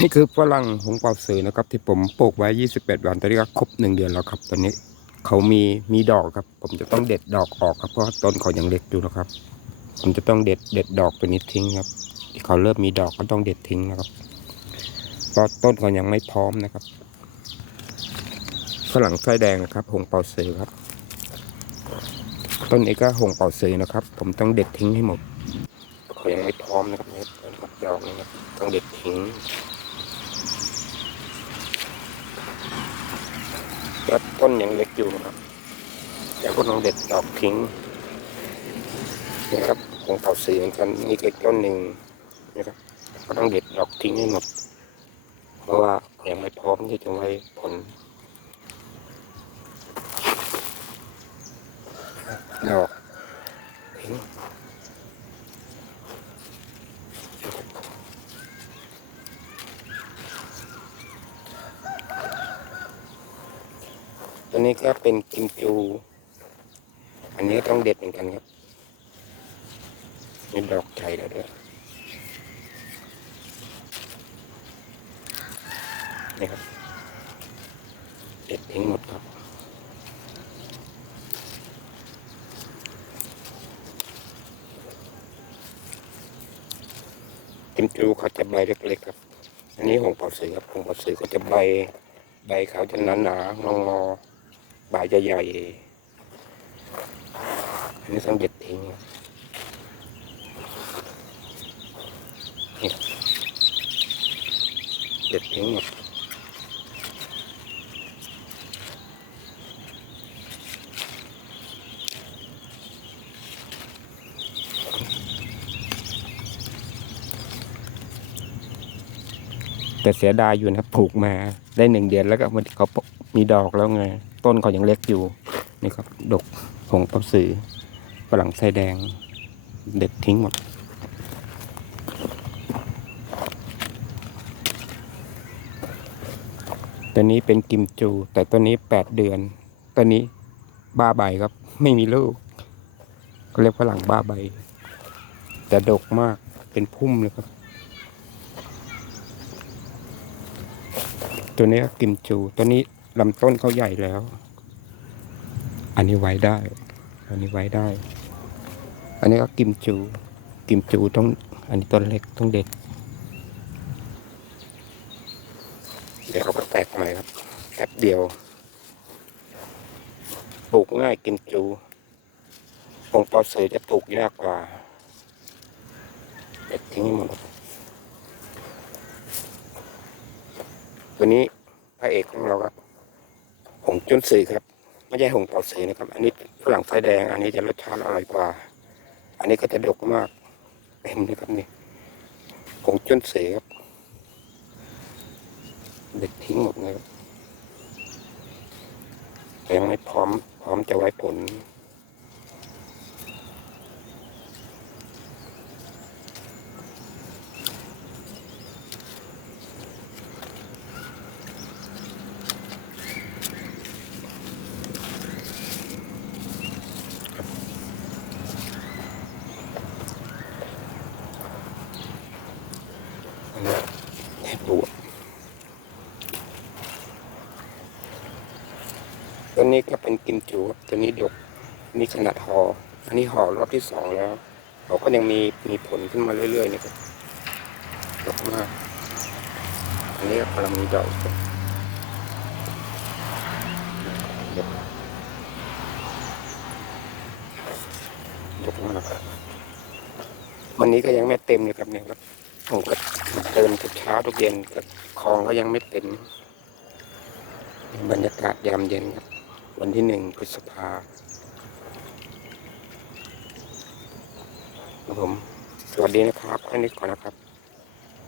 นี่คือฝรั่งหงเป่าสือนะครับ ที่ผมปลูกไว้ 21 วันตอนนี้ก็ครบหนึ่งเดือนแล้วครับ ตอนนี้เขามีมีดอกครับ ผมจะต้องเด็ดดอกออกครับเพราะต้นเขายังเล็กอยู่นะครับ ผมจะต้องเด็ดเด็ดดอกตัวนี้ทิ้งครับ ที่เขาเริ่มมีดอกก็ต้องเด็ดทิ้งนะครับเพราะต้นเขายังไม่พร้อมนะครับฝรั่งไส้แดงนะครับ หงเป่าสือครับ ต้นนี้ก็หงเป่าสือนะครับ ผมต้องเด็ดทิ้งให้หมดเขายังไม่พร้อมนะครับเนี่ยนะครับดอกนี้นะครับต้องเด็ดทิ้ง ต้นยังเล็กอยู่นะครับแล้วก็ต้องเด็ดดอกทิ้งนะครับของเต่าสีเหมือนกันนี่ก็อีกต้นหนึ่งนะครับ ก็ต้องเด็ดดอกทิ้งให้หมด เพราะว่ายังไม่พร้อมที่จะไว้ผลดอก ตัวนี้ก็เป็นกิมจู อันนี้ต้องเด็ดเหมือนกันครับมีดอกใจแล้วด้วยนี่ครับ เด็ดทิ้งหมดครับกิมจูเขาจะใบเล็กๆครับ อันนี้หงเป่าสือครับหงเป่าสือก็จะใบ ใบเขาจะหนาหนาๆงองอๆ ใบจะใหญ่อันนี้ต้องเด็ดทิ้งครับนี่ครับเด็ดทิ้งหมดแต่เสียดายอยู่นะปลูกมาได้หนึ่งเดือนแล้วก็มันเขามีดอกแล้วไง ต้นเขายังเล็กอยู่นี่ครับ ดกผงปับสือฝรั่งไส้แดง เด็ดทิ้งหมด ตัวนี้เป็นกิมจู แต่ตัวนี้แปดเดือน ตัวนี้บ้าใบครับ ไม่มีลูก็เรียกฝรั่งบ้าใบ แต่ดกมากเป็นพุ่มเลยครับ ตัวนี้กิมจู ตัวนี้ ลำต้นเขาใหญ่แล้ว อันนี้ไว้ได้ อันนี้ไว้ได้ อันนี้ก็กิมจู กิมจูต้อง อันนี้ต้นเล็กต้องเด็ด เดี๋ยวเขาก็แตกใหม่ครับแป๊บเดียว ปลูกง่ายกิมจูองค์ปอเสือจะปลูกยากกว่าเด็ดทิ้งหมดตัวนี้พระเอกของเราครับ งจุนสือครับ ไม่ใช่หงเป่าสือนะครับ อันนี้ฝรั่งไฟแดง อันนี้จะรสชาติอร่อยกว่า อันนี้ก็จะดกมากเต็มเลยครับนี่หงจุนสือครับ เด็กทิ้งหมดเลยครับแต่ยังไม่พร้อม พร้อมจะไว้ผล ตัวนี้ก็เป็นกิมจูครับตัวนี้ดกนี่ขนาดห่ออันนี้ห่อรอบที่สองแล้วเขาก็ยังมีมีผลขึ้นมาเรื่อยๆนี่ครับดกมากอันนี้ก็กำลังมีดอกครับดกดมากครับวันนี้ก็ยังไม่เต็มเลยครับเนี่ยครับผมก็เดินทุกเช้าทุกเย็นก็คลองก็ยังไม่เป็นบรรยากาศยามเย็นครับ วันที่หนึ่งพฤษภาครับผม สวัสดีนะครับแค่นี้ก่อนนะครับ